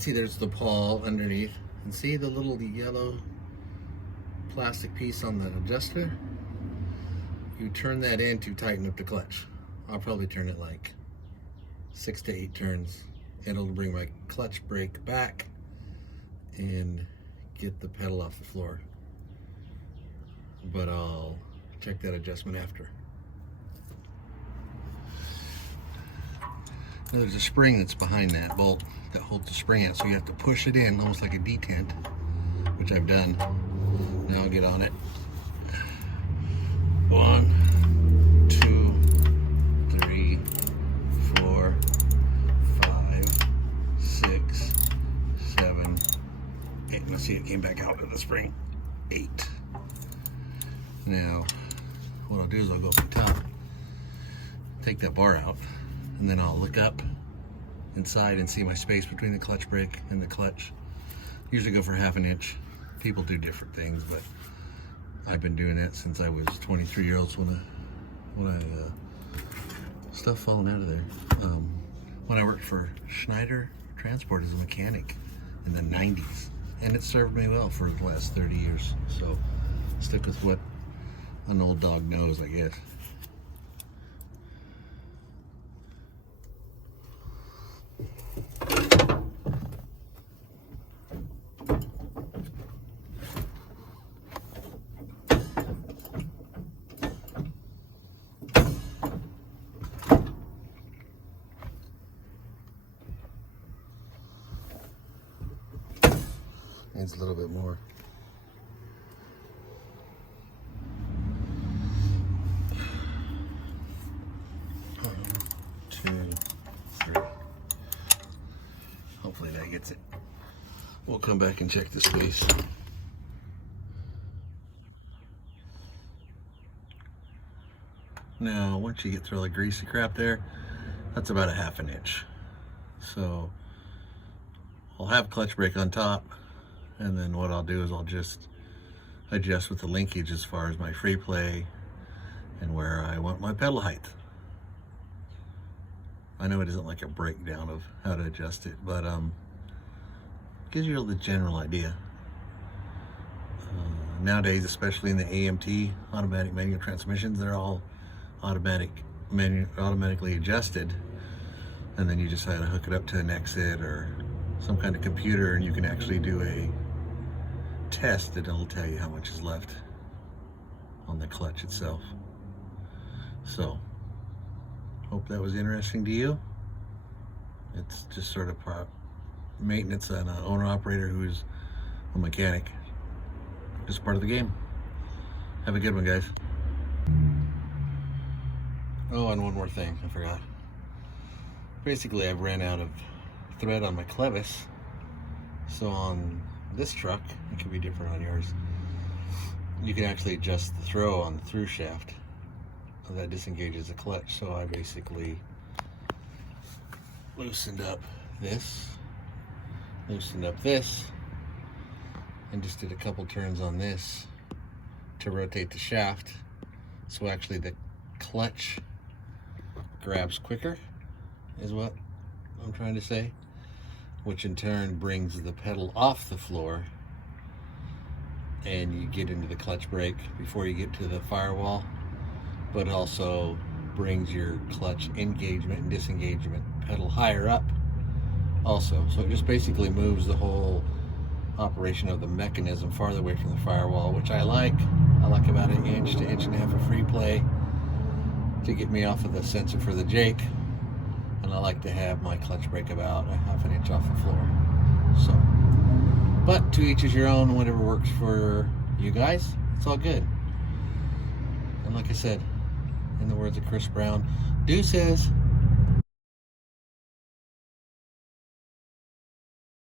see there's the pawl underneath. And see the little yellow plastic piece on the adjuster? You turn that in to tighten up the clutch. I'll probably turn it like 6 to 8 turns. It'll bring my clutch brake back and get the pedal off the floor. But I'll check that adjustment after. Now there's a spring that's behind that bolt that holds the spring out, so you have to push it in almost like a detent, which I've done. Now I'll get on it. 1, 2, 3, 4, 5, 6, 7, 8. Let's see, it came back out of the spring. 8. Now, what I'll do is I'll go up the top, take that bar out, and then I'll look up inside and see my space between the clutch brake and the clutch. Usually go for 1/2 inch. People do different things, but I've been doing that since I was 23 years old when I stuff falling out of there. When I worked for Schneider Transport as a mechanic in the 90s, and it served me well for the last 30 years. So stick with what an old dog knows, I guess. Needs a little bit more. One, 2, 3. Hopefully that gets it. We'll come back and check the space. Now, once you get through all the greasy crap there, that's about 1/2 inch. So I'll have clutch brake on top, and then what I'll do is I'll just adjust with the linkage as far as my free play and where I want my pedal height. I know it isn't like a breakdown of how to adjust it, but gives you the general idea. Nowadays, especially in the AMT, automatic manual transmissions, they're all automatically adjusted, and then you just have to hook it up to an exit or some kind of computer, and you can actually do a test that it'll tell you how much is left on the clutch itself. So hope that was interesting to you. It's just sort of maintenance and an owner operator who's a mechanic. Just part of the game. Have a good one, guys. Oh, and one more thing I forgot. Basically, I've ran out of thread on my clevis, so on this truck, it could be different on yours, you can actually adjust the throw on the through shaft that disengages the clutch. So I basically loosened up this, and just did a couple turns on this to rotate the shaft, so actually the clutch grabs quicker, is what I'm trying to say, which in turn brings the pedal off the floor, and you get into the clutch brake before you get to the firewall, but also brings your clutch engagement and disengagement pedal higher up also. So it just basically moves the whole operation of the mechanism farther away from the firewall, which I like. I like about 1 inch to 1.5 inches of free play to get me off of the sensor for the Jake, and I like to have my clutch brake about 1/2 inch off the floor. So, but to each is your own, whatever works for you guys, it's all good. And like I said, in the words of Chris Brown, deuces.